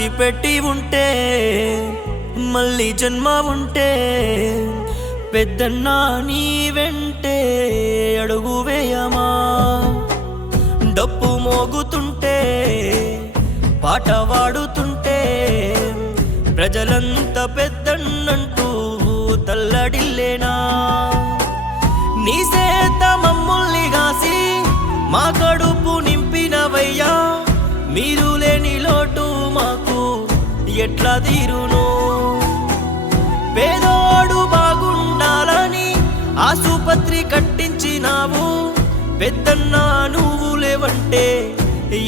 రాసి పెట్టి ఉంటే మళ్ళీ జన్మ ఉంటే పెద్దన్నా నీ వెంటే అడుగు వేయమా. డప్పు మోగుతుంటే పాట వాడుతుంటే ప్రజలంతా పెద్దన్నంటూ తల్లడిల్లేనా. నీ సేత మమ్ముల్ని గాసి మా కడుపు నింపినవయ్యా, మీరు లేని లోటు మాకు ఎట్లా తీరును. పేదోడు బాగుండాలని ఆసుపత్రి కట్టించినావు, పెద్దన్నా నువ్వు లేవంటే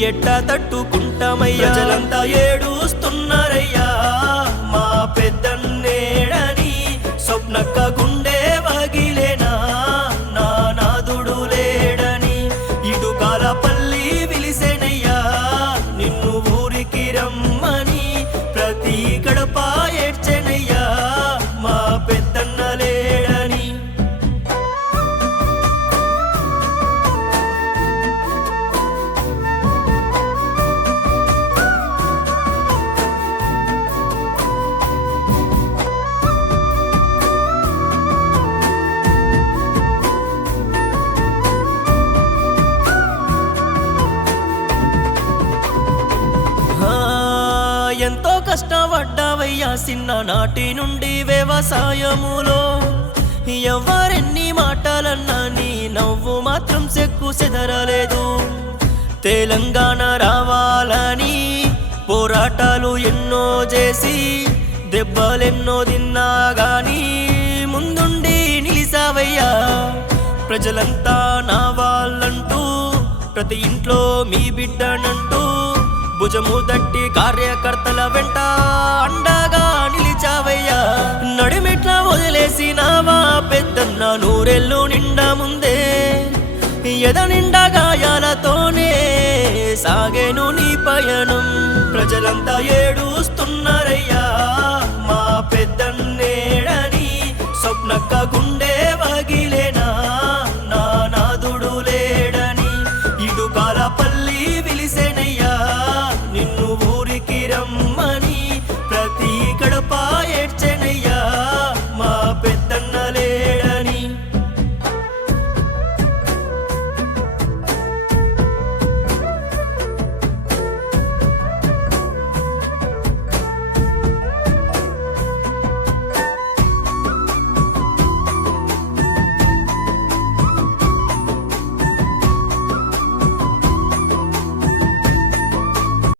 ఎట్టా తట్టుకుంటామయ్యా. ప్రజలంతా ఏడుస్తున్నారయ్యా మా పెద్దన్నేడని, స్వప్నక్క గుండె వగిలేనా నా నాదుడు లేడని. ఇటుకాల పల్లి విలిసేనయ్యా నిన్ను ఊరికి రమ్మని, ప్రతి గడప ఏడ్చెనయ్యా మా పెద్దన్న లేడని. ఎంతో కష్టపడ్డావయ్యా చిన్న నాటి నుండి వ్యవసాయములో. ఎవరెన్ని మాటలన్నా నీ నవ్వు మాత్రం చెక్కు చెదరలేదు. తెలంగాణ రావాలని పోరాటాలు ఎన్నో చేసి దెబ్బలెన్నో తిన్నా గాని ముందుండి నిలిసావయ్యా. ప్రజలంతా నా వాళ్ళంటూ ప్రతి ఇంట్లో మీ బిడ్డనంటూ భుజము తట్టి కార్యకర్తల వెంట అండగా నిలిచావయ్యా. నడిమిట్లా వదిలేసినావా పెద్దన్న నూరెళ్ళు నిండా ముందే, ఎద నిండా గాయాలతోనే సాగేను నీ పయనం. ప్రజలంతా ఏడుస్తున్నారయ్యా మా పెద్దన్నేడని, స్వప్నక్క గుండె